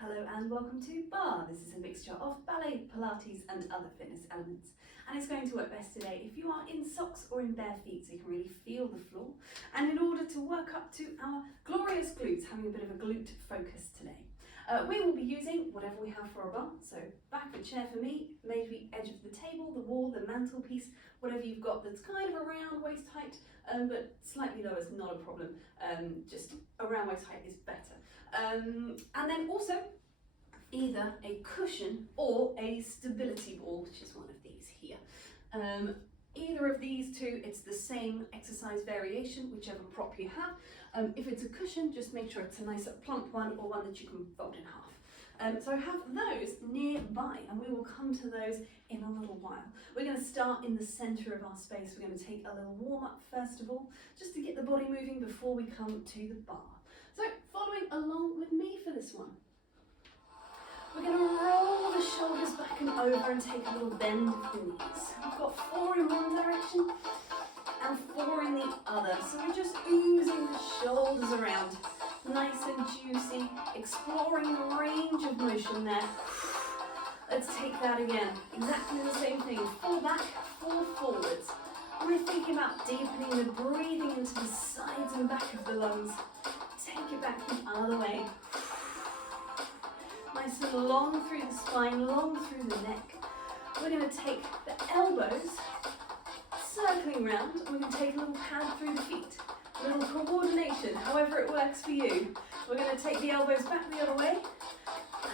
Hello and welcome to Barre. This is a mixture of ballet, Pilates and other fitness elements. And it's going to work best today if you are in socks or in bare feet so you can really feel the floor. And in order to work up to our glorious glutes, having a bit of a glute focus today. We will be using whatever we have for a bar. So back of a chair for me, maybe edge of the table, the wall, the mantelpiece, whatever you've got that's kind of around waist height, but slightly lower is not a problem. Just around waist height is better. And then also either a cushion or a stability ball, which is one of these here. Either of these two, it's the same exercise variation, whichever prop you have. If it's a cushion, just make sure it's a nice plump one or one that you can fold in half. So I have those nearby and we will come to those in a little while. We're going to start in the centre of our space. We're going to take a little warm up first of all, just to get the body moving before we come to the bar. So following along with me for this one. We're going to roll the shoulders back and over and take a little bend of the knees. We've got 4 in one direction and 4 in the other. So we're just oozing the shoulders around, nice and juicy, exploring the range of motion there. Let's take that again. Exactly the same thing. 4 back, 4 forwards. We're thinking about deepening the breathing into the sides and back of the lungs. Take it back the other way. Nice and long through the spine, long through the neck. We're going to take the elbows circling round, and we're going to take a little pad through the feet. A little coordination, however it works for you. We're going to take the elbows back the other way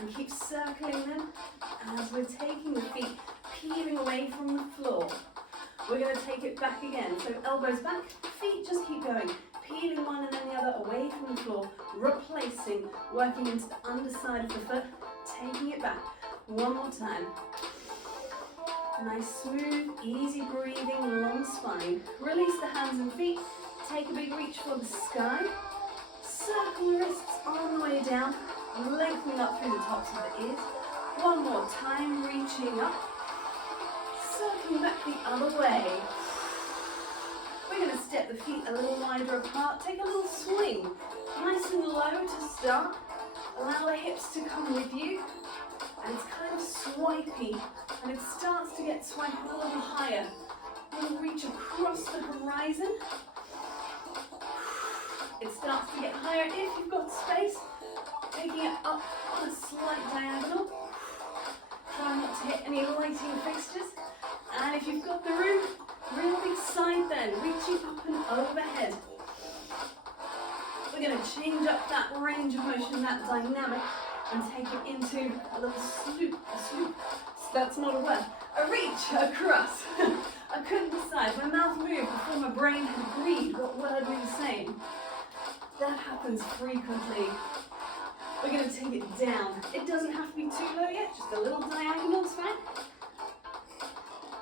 and keep circling them as we're taking the feet peeling away from the floor. We're going to take it back again. So elbows back, feet just keep going. Peeling one and then the other away from the floor, replacing, working into the underside of the foot, taking it back. One more time. Nice, smooth, easy breathing, long spine. Release the hands and feet, take a big reach for the sky. Circle the wrists on the way down, lengthening up through the tops of the ears. One more time, reaching up, circling back the other way. We're going to step the feet a little wider apart, take a little swing, nice and low to start, allow the hips to come with you, and it's kind of swipey, and it starts to get swiped a little higher. We'll reach across the horizon, it starts to get higher if you've got space, taking it up on a slight diagonal, try not to hit any lighting fixtures, and if you've got the room, real big side bend, reaching up and overhead. We're going to change up that range of motion, that dynamic, and take it into a little swoop, that's not a word, a reach across. I couldn't decide, my mouth moved before my brain had agreed what word we were saying. That happens frequently. We're going to take it down. It doesn't have to be too low yet, just a little diagonal is fine.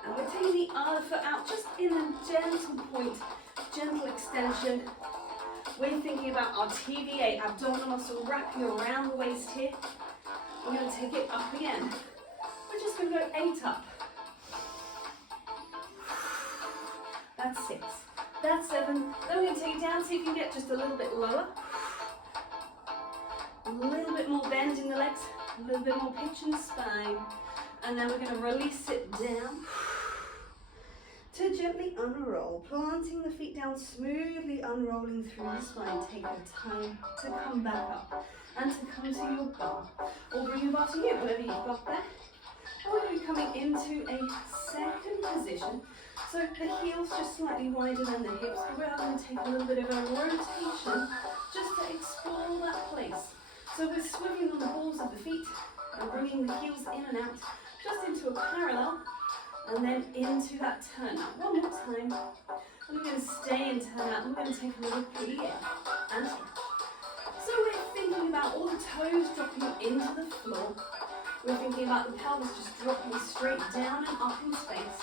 And we're taking the other foot out just in a gentle point, gentle extension. We're thinking about our TVA, abdominal muscle wrapping around the waist here. We're going to take it up again. We're just going to go 8 up. That's 6. That's 7. Then we're going to take it down so you can get just a little bit lower. A little bit more bend in the legs, a little bit more pitch in the spine. And then we're going to release it down to gently unroll, planting the feet down, smoothly unrolling through the spine. Take your time to come back up and to come to your bar, or bring your bar to you, whatever you've got there. And we're going to be coming into a second position. So the heels just slightly wider than the hips, but we're going to take a little bit of a rotation just to explore that place. So we're swiveling on the balls of the feet and bringing the heels in and out, just into a parallel, and then into that turn out. One more time, and we're going to stay in turn out, and we're going to take a little plie and stretch. So we're thinking about all the toes dropping into the floor. We're thinking about the pelvis just dropping straight down and up in space.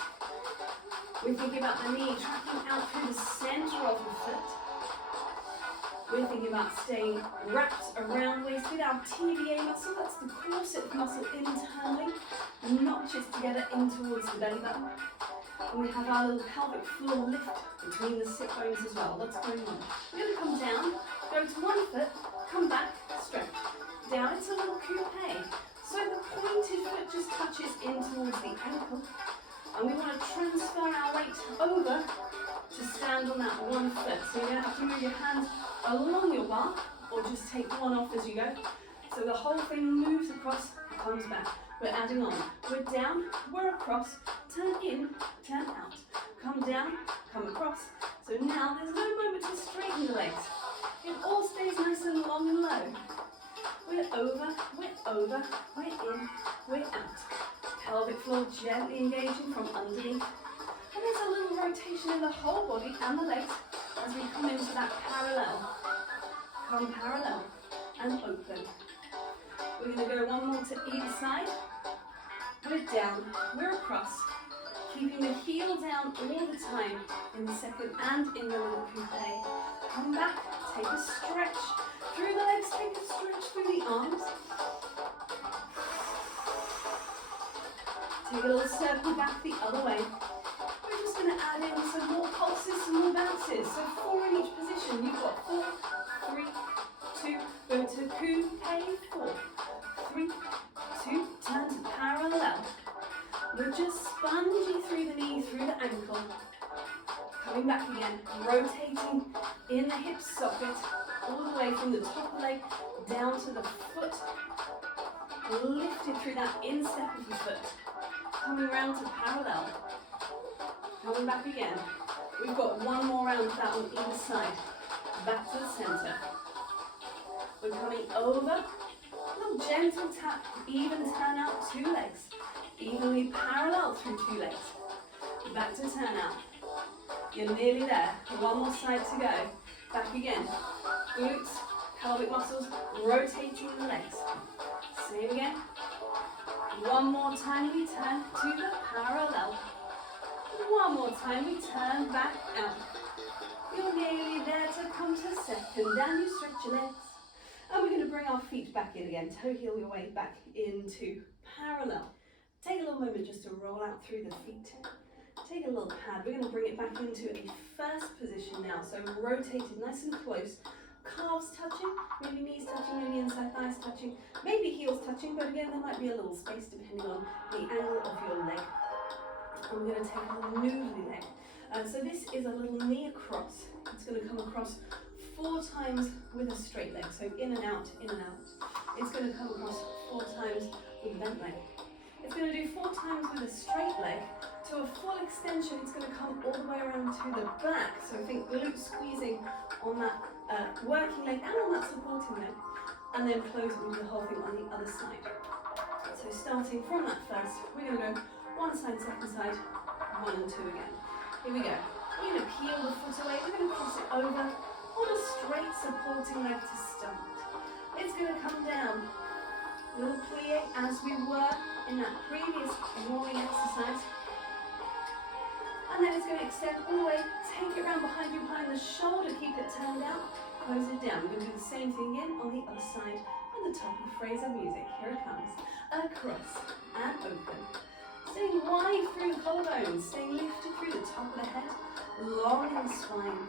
We're thinking about the knee tracking out through the center of the foot. We're thinking about staying wrapped around waist with our TVA muscle, that's the corset muscle internally, notches together in towards the belly button. And we have our little pelvic floor lift between the sit bones as well. That's going on. We're going to come down, go to one foot, come back, stretch. Down into a little coupe, just touches in towards the ankle. And we want to transfer our weight over to stand on that one foot. So you don't have to move your hands along your bar or just take one off as you go. So the whole thing moves across, comes back. We're adding on. We're down, we're across, turn in, turn out. Come down, come across. So now there's no moment to straighten the legs. It all stays nice and long and low. We're over, we're in, we're out. Pelvic floor gently engaging from underneath. And there's a little rotation in the whole body and the legs as we come into that parallel. Come parallel and open. We're going to go one more to either side. We're down, we're across. Keeping the heel down all the time in the second and in the little coupe. Come back, take a stretch through the legs, take a stretch through the arms. Take a little circle back the other way. We're just going to add in some more pulses, some more bounces. So 4 in each position. You've got 4, 3, 2, go to coupe, 4, 3, 2, turn to parallel. We're just sponging through the knee, through the ankle. Coming back again, rotating in the hip socket, all the way from the top of the leg down to the foot. Lifted through that instep of the foot. Coming round to parallel. Coming back again. We've got one more round of that on either side. Back to the centre. We're coming over. A little gentle tap, even turn out 2 legs. Evenly parallel through 2 legs. Back to turn out. You're nearly there. One more side to go. Back again. Glutes, pelvic muscles, rotating the legs. Same again. One more time we turn to the parallel. One more time we turn back out. You're nearly there to come to second, and you stretch your legs. And we're going to bring our feet back in again. Toe heel your way back into parallel. Take a little moment just to roll out through the feet. Take a little pad. We're going to bring it back into a first position now. So rotated nice and close. Calves touching, maybe knees touching, maybe inside thighs touching, maybe heels touching, but again there might be a little space depending on the angle of your leg. And we're going to take a little noodly leg. So this is a little knee across. It's going to come across 4 times with a straight leg. So in and out, in and out. It's going to come across 4 times with a bent leg. It's going to do 4 times with a straight leg. To a full extension, it's going to come all the way around to the back. So think glute squeezing on that working leg and on that supporting leg. And then closing with the whole thing on the other side. So starting from that first, we're going to go one side, second side, 1 and 2 again. Here we go. We're going to peel the foot away. We're going to cross it over on a straight supporting leg to start. It's going to come down. Little plie as we were in that previous morning exercise. And then it's going to extend all the way, take it around behind you, behind the shoulder, keep it turned out, close it down. We're going to do the same thing again on the other side, at the top of Fraser music. Here it comes. Across and open. Staying wide through the collarbones, staying lifted through the top of the head, long in the spine.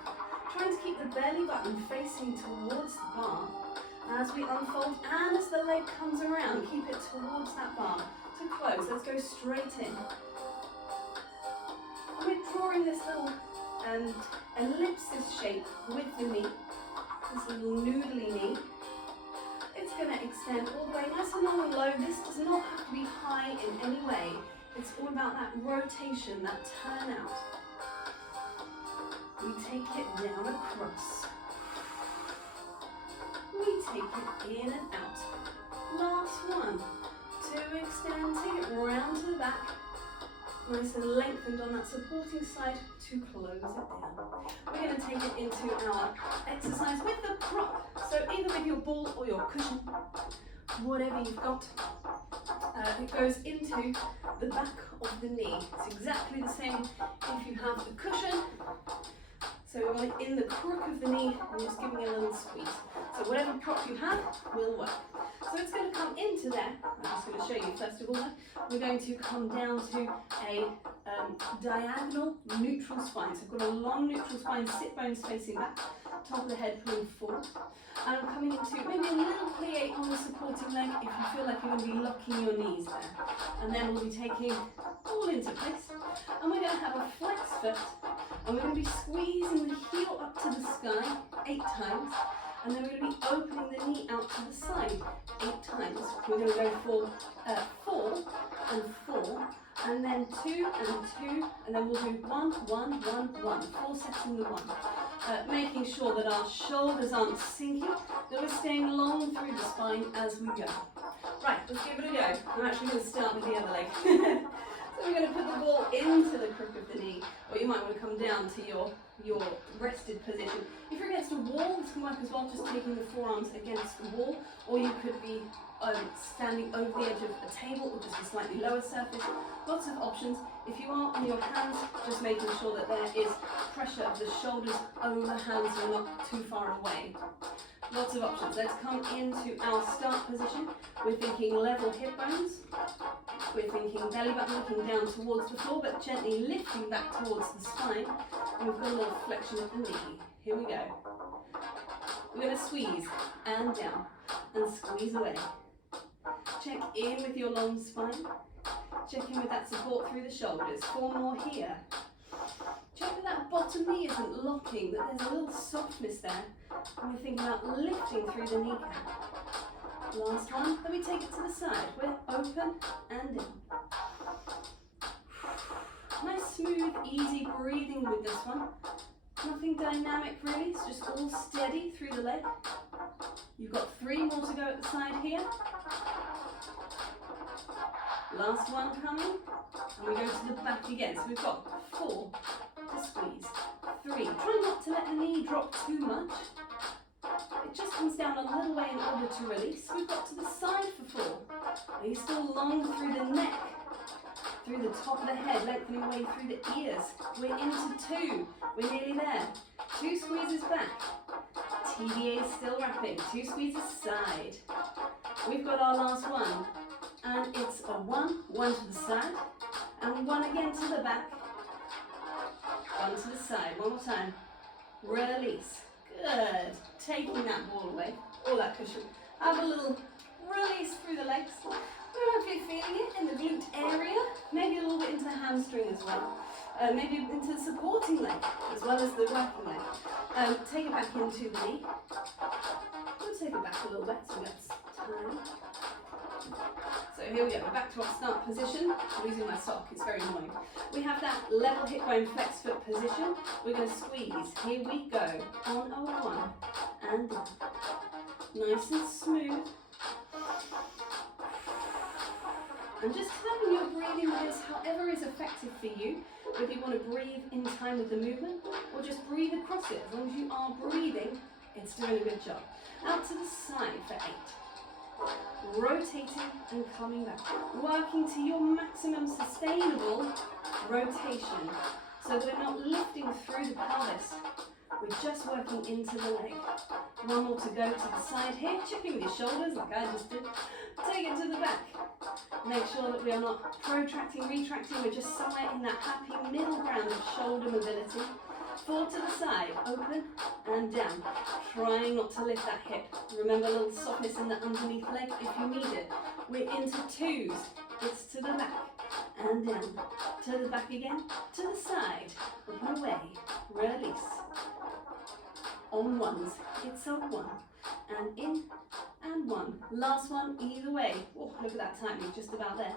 Trying to keep the belly button facing towards the bar. As we unfold and as the leg comes around, keep it towards that bar to close. Let's go straight in. And we're drawing this little ellipsis shape with the knee, this little noodly knee. It's going to extend all the way nice and long and low. This does not have to be high in any way. It's all about that rotation, that turn out. We take it down across. We take it in and out. Last one. To extend, take it round to the back. Nice and lengthened on that supporting side to close it down. We're going to take it into our exercise with the prop. So either with your ball or your cushion, whatever you've got. It goes into the back of the knee. It's exactly the same if you have the cushion. So we want it in the crook of the knee and just giving it a little squeeze. So whatever prop you have will work. So it's going to come into there. I'm just going to show you first of all. We're going to come down to a diagonal neutral spine. So I've got a long neutral spine, sit bones facing back, top of the head pulling forward. And I'm coming into maybe a little plie weight on the supporting leg if you feel like you're going to be locking your knees there. And then we'll be taking all into place. And we're going to have a flex foot. And we're going to be squeezing the heel up to the sky 8 times. And then we're going to be opening the knee out to the side 8 times. We're going to go for 4 and 4. And then 2 and 2, and then we'll do 1, 1, 1, 1, 4 sets in the 1. Making sure that our shoulders aren't sinking, that we're staying long through the spine as we go. Right, let's give it a go. I'm actually going to start with the other leg. So we're going to put the ball into the crook of the knee, or you might want to come down to your rested position. If you're against a wall, this can work as well, just taking the forearms against the wall, or you could be standing over the edge of a table or just a slightly lower surface. Lots of options. If you are on your hands, just making sure that there is pressure of the shoulders over hands and not too far away. Lots of options. Let's come into our start position. We're thinking level hip bones. We're thinking belly button looking down towards the floor, but gently lifting back towards the spine. And we've got a little flexion of the knee. Here we go. We're going to squeeze and down and squeeze away. Check in with your long spine. Check in with that support through the shoulders. 4 more here. Check that bottom knee isn't locking, that there's a little softness there. And we're thinking about lifting through the kneecap. Last one, then we take it to the side. We're open and in. Nice, smooth, easy breathing with this one. Nothing dynamic really, it's just all steady through the leg. You've got 3 more to go at the side here. Last one coming, and we go to the back again. So we've got 4 to squeeze, 3. Try not to let the knee drop too much. It just comes down a little way in order to release. We've got to the side for 4. Are you still long through the neck, through the top of the head, lengthening away through the ears? We're into 2. We're nearly there. 2 squeezes back. TBA is still wrapping. 2 squeezes side. We've got our last one. And it's a 1, 1 to the side, and 1 again to the back. 1 to the side. One more time. Release. Good. Taking that ball away, or that cushion. Have a little release through the legs. We're hopefully feeling it in the glute area, maybe a little bit into the hamstring as well. Maybe into the supporting leg, as well as the working leg. Take it back into the knee. We'll take it back a little bit, so that's time. So here we go, we're back to our start position. I'm losing my sock, it's very annoying. We have that level hip bone flex foot position. We're going to squeeze. Here we go. On a 1 and down. Nice and smooth. And just timing your breathing with this, however is effective for you. If you want to breathe in time with the movement, or just breathe across it. As long as you are breathing, it's doing a good job. Out to the side for 8. Rotating and coming back. Working to your maximum sustainable rotation. So we're not lifting through the pelvis. We're just working into the leg. 1 more to go to the side here. Chipping with your shoulders like I just did. Take it to the back. Make sure that we are not protracting, retracting. We're just somewhere in that happy middle ground of shoulder mobility. 4 to the side, open and down. Trying not to lift that hip. Remember a little softness in the underneath leg if you need it. We're into 2s. It's to the back and down. To the back again, to the side. Open away, release. On 1s, it's a 1. And in and 1. Last one, either way. Oh, look at that timing, just about there.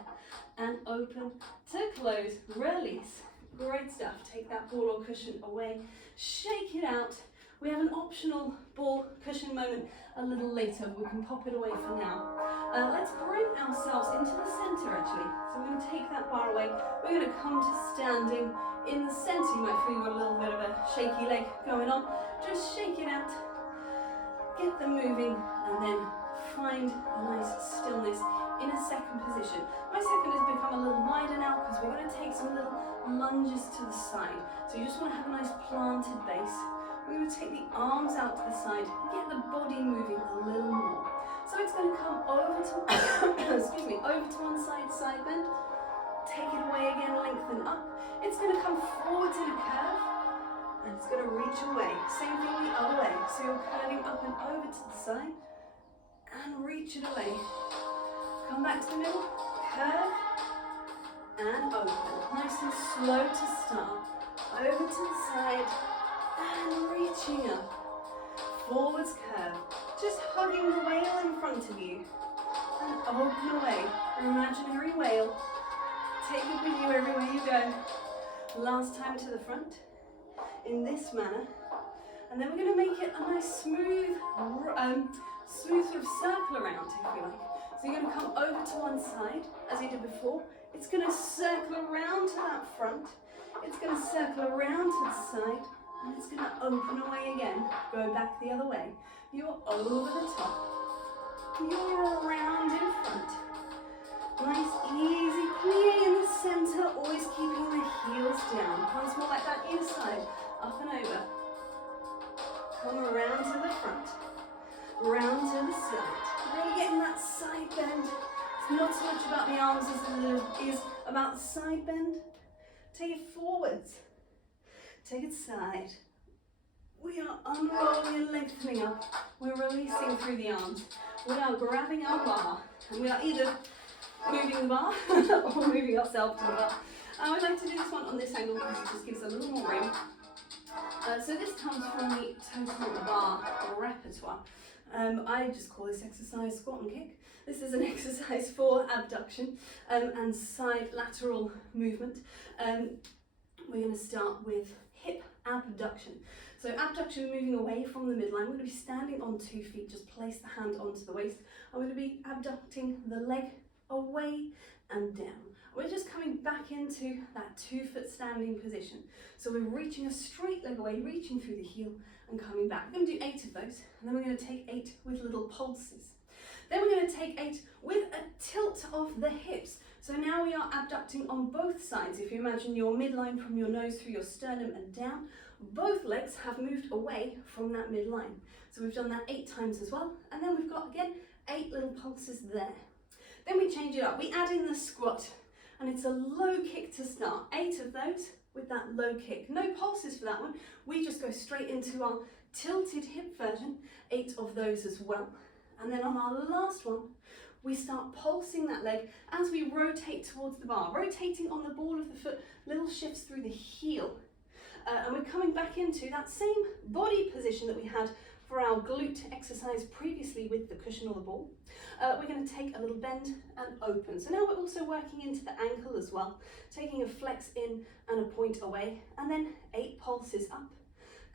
And open to close, release. Great stuff. Take that ball or cushion away. Shake it out. We have an optional ball cushion moment a little later. We can pop it away for now. Let's bring ourselves into the center actually. So I'm going to take that bar away. We're going to come to standing in the center. You might feel you've got a little bit of a shaky leg going on. Just shake it out. Get them moving and then find a nice stillness in a second position. My second has become a little wider now because we're going to take some little lunges to the side. So you just want to have a nice planted base. We're going to take the arms out to the side and get the body moving a little more. So it's going to come over to, excuse me, over to one side, side bend. Take it away again, lengthen up. It's going to come forwards in a curve and it's going to reach away. Same thing the other way. So you're curving up and over to the side and reach it away. Come back to the middle, curve, and open. Nice and slow to start. Over to the side, and reaching up. Forwards curve. Just hugging the whale in front of you. And open away. Your imaginary whale. Take it with you everywhere you go. Last time to the front. In this manner. And then we're going to make it a nice smooth sort of circle around, if you like. So you're going to come over to one side, as you did before. It's going to circle around to that front. It's going to circle around to the side. And it's going to open away again. Go back the other way. You're over the top. You're around in front. Nice, easy plie in the center. Always keeping the heels down. Once more like that inside. Up and over. Come around to the front. Round to the side. Really getting that side bend. It's not so much about the arms as it is about the side bend. Take it forwards. Take it side. We are unrolling and lengthening up. We're releasing through the arms. We are grabbing our bar. And we are either moving the bar or moving ourselves to the bar. I would like to do this one on this angle because it just gives a little more room. So this comes from the Total Barre repertoire. I just call this exercise squat and kick. This is an exercise for abduction and side lateral movement. We're going to start with hip abduction. So abduction, moving away from the midline. We're going to be standing on 2 feet. Just place the hand onto the waist. I'm going to be abducting the leg away and down. We're just coming back into that 2-foot standing position. So we're reaching a straight leg away, reaching through the heel and coming back. We're going to do 8 of those, and then we're going to take 8 with little pulses. Then we're going to take 8 with a tilt of the hips. So now we are abducting on both sides. If you imagine your midline from your nose through your sternum and down, both legs have moved away from that midline. So we've done that 8 times as well. And then we've got, again, 8 little pulses there. Then we change it up. We add in the squat. And it's a low kick to start. 8 of those with that low kick. No pulses for that one. We just go straight into our tilted hip version. 8 of those as well. And then on our last one, we start pulsing that leg as we rotate towards the bar. Rotating on the ball of the foot, little shifts through the heel. And we're coming back into that same body position that we had for our glute exercise previously with the cushion or the ball. We're going to take a little bend and open. So now we're also working into the ankle as well, taking a flex in and a point away, and then 8 pulses up.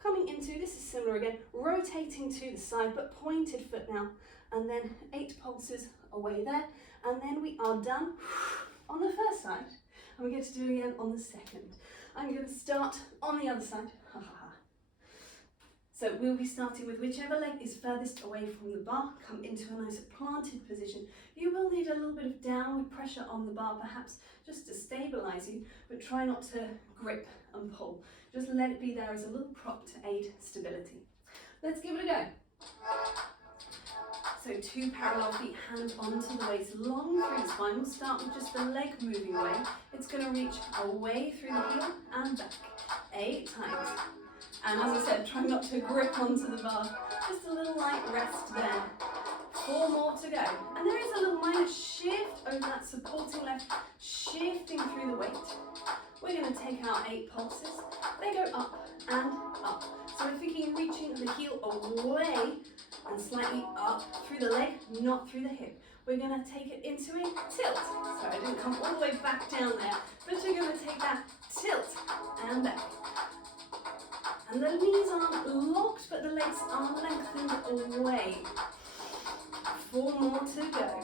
Coming into, this is similar again, rotating to the side, but pointed foot now, and then 8 pulses away there, and then we are done on the first side, and we get to do it again on the second. I'm going to start on the other side. So we'll be starting with whichever leg is furthest away from the bar. Come into a nice planted position. You will need a little bit of downward pressure on the bar, perhaps just to stabilize you, but try not to grip and pull. Just let it be there as a little prop to aid stability. Let's give it a go. So 2 parallel feet, hand onto the waist, long through the spine. We'll start with just the leg moving away. It's going to reach away through the heel and back. 8 times. And as I said, try not to grip onto the bar. Just a little light rest there. 4 more to go. And there is a little minor shift over that supporting leg, shifting through the weight. We're going to take our 8 pulses. They go up and up. So we're thinking reaching the heel away and slightly up through the leg, not through the hip. We're going to take it into a tilt. So I didn't come all the way back down there, but you're going to take that tilt and back. And the knees aren't locked, but the legs are lengthened away. 4 more to go.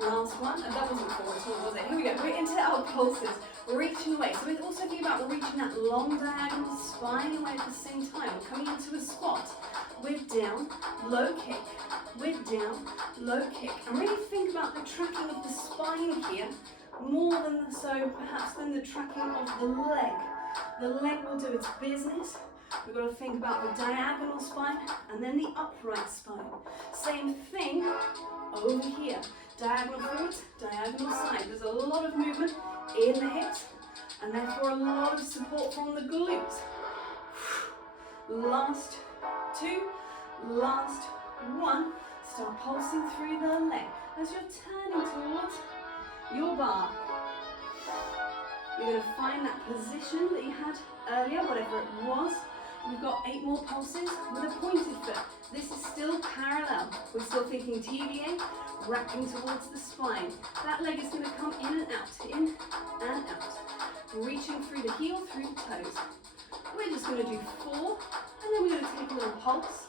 Last one, and that wasn't 4 at all, was it? Here we go, we're into our pulses, reaching away. So we're also thinking about reaching that long diagonal spine away at the same time. We're coming into a squat. We're down, low kick, we're down, low kick. And really think about the tracking of the spine here, more than perhaps than the tracking of the leg. The leg will do its business. We've got to think about the diagonal spine and then the upright spine. Same thing over here. Diagonal forwards, diagonal side. There's a lot of movement in the hips and therefore a lot of support from the glutes. Last 2, last 1. Start pulsing through the leg as you're turning towards your bar. You're going to find that position that you had earlier, whatever it was. We've got 8 more pulses with a pointed foot. This is still parallel. We're still thinking TVA, wrapping towards the spine. That leg is going to come in and out, in and out. Reaching through the heel, through the toes. We're just going to do 4, and then we're going to take a little pulse.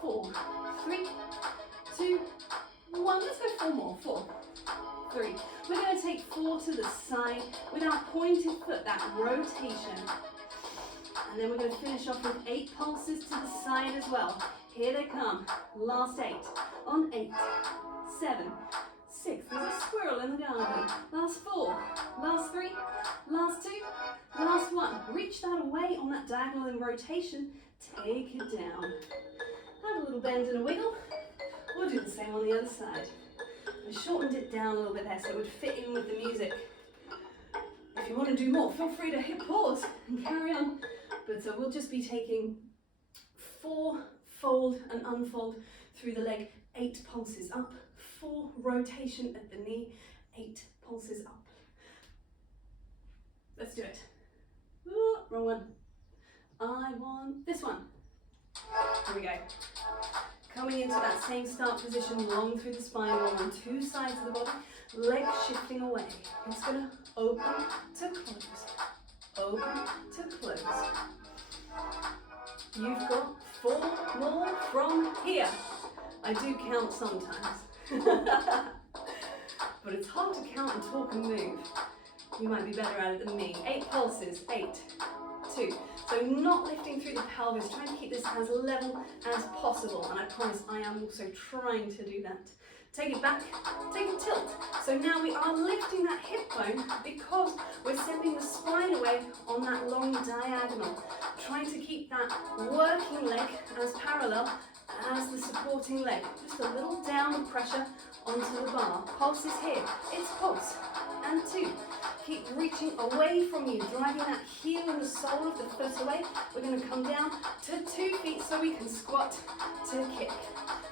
4, 3, 2, 1. Let's go 4 more. 4, 3. We're going to take 4 to the side with our pointed foot, that rotation. And then we're going to finish off with 8 pulses to the side as well. Here they come. Last 8. On 8, 7, 6. There's a squirrel in the garden. Last 4. Last 3. Last 2. Last 1. Reach that away on that diagonal in rotation. Take it down. Have a little bend and a wiggle. We'll do the same on the other side. I shortened it down a little bit there so it would fit in with the music. If you want to do more, feel free to hit pause and carry on. But we'll just be taking 4 fold and unfold through the leg, 8 pulses up, 4 rotation at the knee, 8 pulses up. Let's do it. Ooh, wrong one. I want this one. Here we go. Coming into that same start position, long through the spine, long on 2 sides of the body, legs shifting away. It's going to open to close, open to close. You've got 4 more from here. I do count sometimes, but it's hard to count and talk and move. You might be better at it than me. 8 pulses, 8, 2. So not lifting through the pelvis, trying to keep this as level as possible. And I promise I am also trying to do that. Take it back, take a tilt. So now we are lifting that hip bone because we're sending the spine away on that long diagonal. Trying to keep that working leg as parallel as the supporting leg. Just a little downward pressure onto the bar. Pulse is here. It's pulse. And 2. Keep reaching away from you, driving that heel and the sole of the foot away. We're going to come down to 2 feet so we can squat to kick.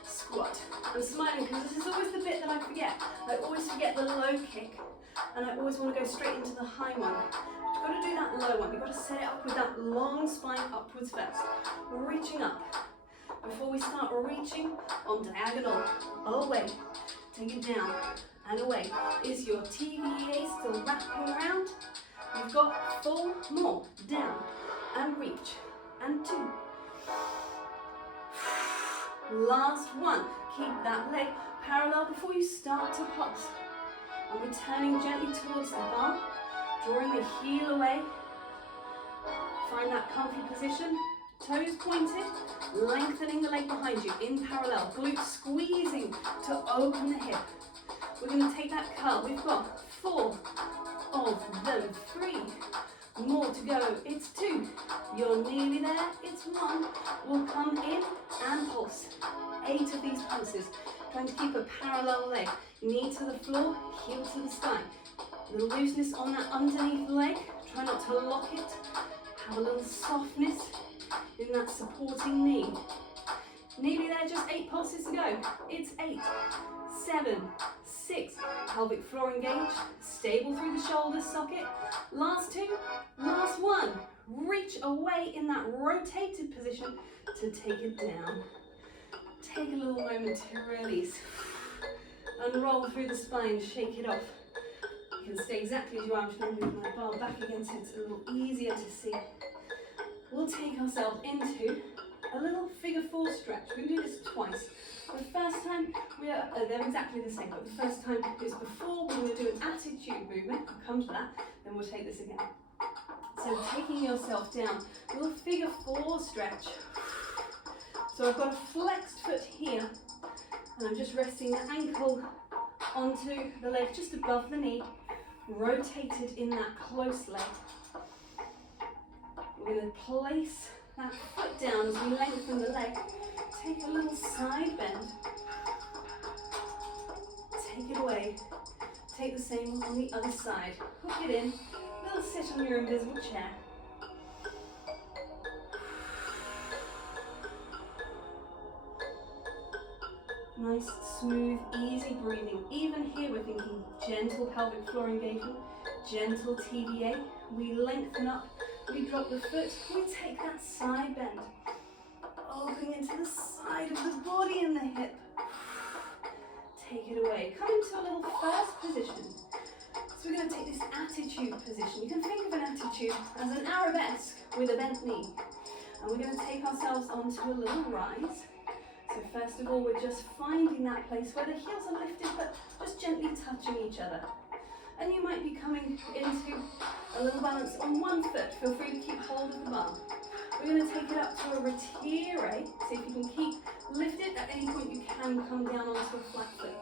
Squat. I'm smiling because this is always the bit that I forget. I always forget the low kick and I always want to go straight into the high one. You've got to do that low one. You've got to set it up with that long spine upwards first. Reaching up. Before we start reaching on diagonal, away, take it down and away. Is your TVA still wrapping around? You've got 4 more, down and reach, and 2. Last 1, keep that leg parallel before you start to pulse. And we're turning gently towards the bar, drawing the heel away. Find that comfy position. Toes pointed, lengthening the leg behind you in parallel. Glutes squeezing to open the hip. We're going to take that curl. We've got 4 of them. 3 more to go. It's 2. You're nearly there. It's 1. We'll come in and pulse. 8 of these pulses. Trying to keep a parallel leg. Knee to the floor, heel to the sky. A little looseness on that underneath leg. Try not to lock it. Have a little softness in that supporting knee. Nearly there, just 8 pulses to go. It's 8, 7, 6. Pelvic floor engaged. Stable through the shoulder socket. Last 2, last 1. Reach away in that rotated position to take it down. Take a little moment to release. Unroll through the spine, shake it off. You can stay exactly as you are. I'm just going to move my bar back again so it's a little easier to see. We'll take ourselves into a little figure 4 stretch. We're going to do this twice. The first time, they're exactly the same, but the first time is before. We're going to do an attitude movement. I'll come to that, then we'll take this again. So taking yourself down, a little figure 4 stretch. So I've got a flexed foot here, and I'm just resting the ankle onto the leg just above the knee, rotated in that close leg. We're going to place that foot down as we lengthen the leg. Take a little side bend. Take it away. Take the same on the other side. Hook it in. Little sit on your invisible chair. Nice, smooth, easy breathing. Even here we're thinking gentle pelvic floor engagement, gentle TVA. We lengthen up, we drop the foot, we take that side bend. Opening into the side of the body and the hip. Take it away. Come into a little first position. So we're going to take this attitude position. You can think of an attitude as an arabesque with a bent knee. And we're going to take ourselves onto a little rise. So first of all, we're just finding that place where the heels are lifted, but just gently touching each other. And you might be coming into a little balance on one foot. Feel free to keep hold of the bar. We're going to take it up to a retire. See if you can keep lifted. At any point you can come down onto a flat foot.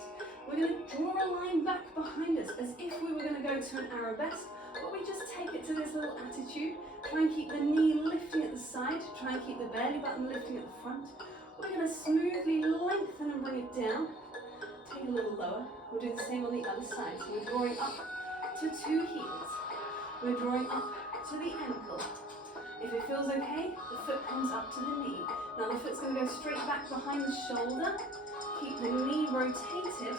We're going to draw a line back behind us as if we were going to go to an arabesque, but we just take it to this little attitude. Try and keep the knee lifting at the side. Try and keep the belly button lifting at the front. We're going to smoothly lengthen and bring it down. Take a little lower. We'll do the same on the other side. So we're drawing up to 2 heels. We're drawing up to the ankle. If it feels okay, the foot comes up to the knee. Now the foot's going to go straight back behind the shoulder. Keep the knee rotated.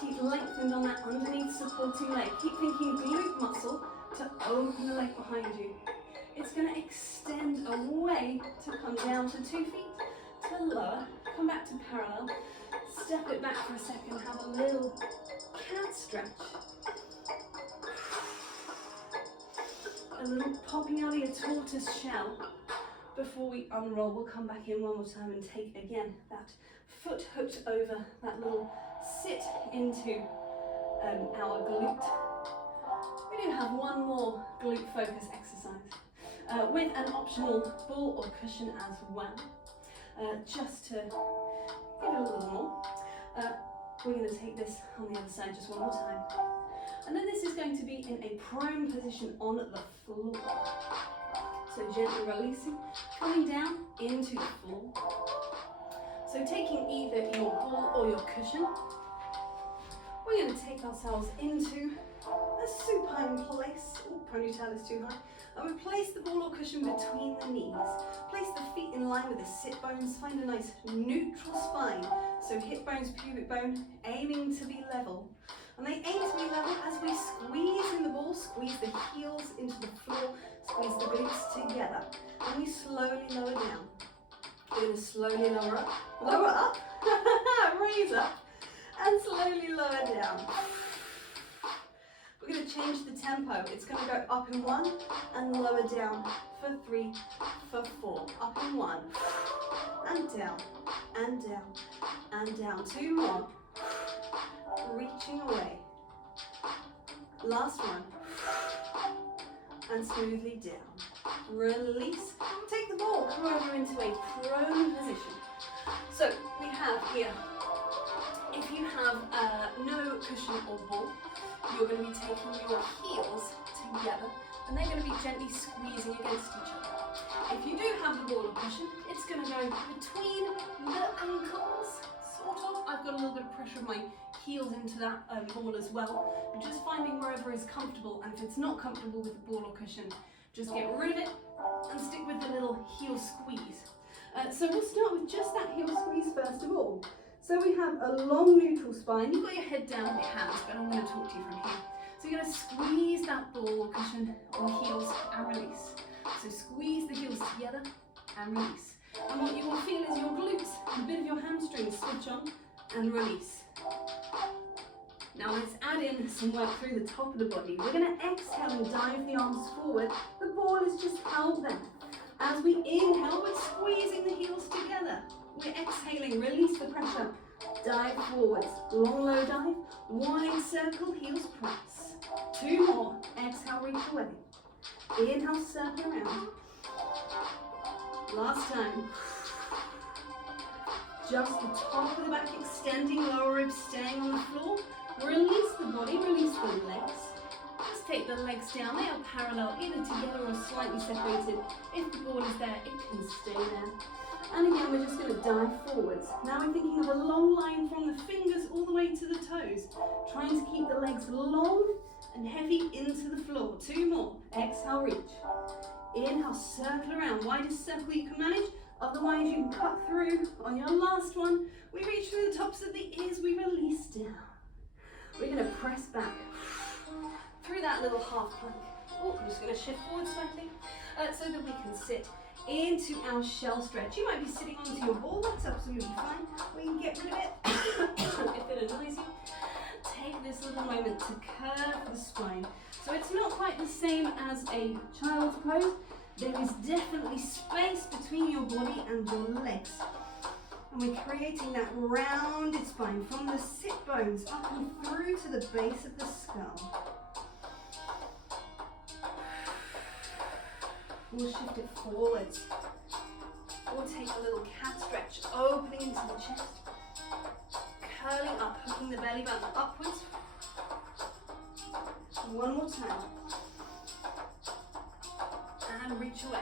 Keep lengthened on that underneath supporting leg. Keep thinking glute muscle to open the leg behind you. It's going to extend away to come down to 2 feet, to lower, come back to parallel. Step it back for a second, have a little cat stretch. A little popping out of your tortoise shell before we unroll. We'll come back in one more time and take again that foot hooked over, that little sit into our glute. We do have one more glute focus exercise with an optional ball or cushion as well, just to give it a little more. We're going to take this on the other side just one more time. And then this is going to be in a prone position on the floor. So gently releasing, coming down into the floor. So taking either your ball or your cushion, we're going to take ourselves into a supine place. Oh, ponytail is too high. And we place the ball or cushion between the knees. Place the feet in line with the sit bones. Find a nice neutral spine. So hip bones, pubic bone, aiming to be level. And they aim to be level as we squeeze in the ball, squeeze the heels into the floor, squeeze the glutes together. And we slowly lower down. We're going to slowly lower up, raise up, and slowly lower down. We're going to change the tempo. It's going to go up in 1 and lower down for 3, for 4. Up in 1 and down, and down, and down. 2 more. Reaching away. Last one. And smoothly down. Release. Take the ball. Come over into a prone position. So we have here, if you have no cushion or ball, you're going to be taking your heels together and they're going to be gently squeezing against each other. If you do have the ball or cushion, it's going to go between the ankles, sort of. I've got a little bit of pressure of my heels into that ball as well. But just finding wherever is comfortable, and if it's not comfortable with the ball or cushion, just get rid of it and stick with the little heel squeeze. So we'll start with just that heel squeeze first of all. So we have a long neutral spine. You've got your head down with your hands, but I'm going to talk to you from here. So you're going to squeeze that ball or cushion or heels and release. So squeeze the heels together and release. And what you will feel is your glutes and a bit of your hamstrings switch on and release. Now let's add in some work through the top of the body. We're going to exhale and dive the arms forward. The ball is just held there. As we inhale, we're squeezing the heels together. We're exhaling, release the pressure, dive forwards, long low dive, wide circle, heels press. 2 more, exhale, reach away. Inhale, circle around. Last time. Just the top of the back extending, lower ribs staying on the floor. Release the body, release the legs. Just take the legs down, they are parallel, either together or slightly separated. If the ball is there, it can stay there. And again, we're just going to dive forwards. Now we're thinking of a long line from the fingers all the way to the toes. Trying to keep the legs long and heavy into the floor. 2 more. Exhale, reach. Inhale, circle around. Widest circle you can manage. Otherwise, you can cut through. On your last one, we reach through the tops of the ears, we release down. We're going to press back through that little half plank. Oh, I'm just going to shift forward slightly so that we can sit into our shell stretch. You might be sitting onto your ball, that's absolutely fine. We can get rid of it if it annoys you. Take this little moment to curve the spine. So it's not quite the same as a child's pose. There is definitely space between your body and your legs. And we're creating that rounded spine from the sit bones up and through to the base of the skull. We'll shift it forwards. We'll take a little cat stretch, opening into the chest, curling up, hooking the belly button upwards. One more time. And reach away.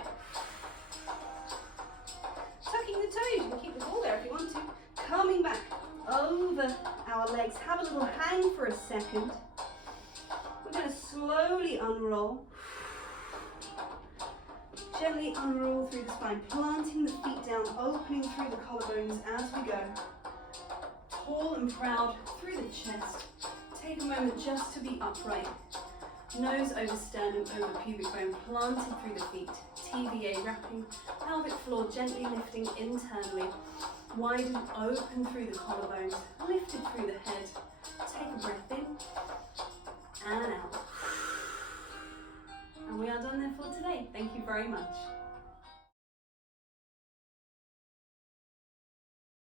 Tucking the toes, you can keep the ball there if you want to. Coming back over our legs. Have a little hang for a second. We're going to slowly unroll. Gently unroll through the spine, planting the feet down, opening through the collarbones as we go. Tall and proud through the chest. Take a moment just to be upright. Nose over sternum, over pubic bone, planted through the feet. TVA wrapping, pelvic floor gently lifting internally. Widen, open through the collarbones, lifted through the head. Take a breath in and out. And we are done there for today. Thank you very much.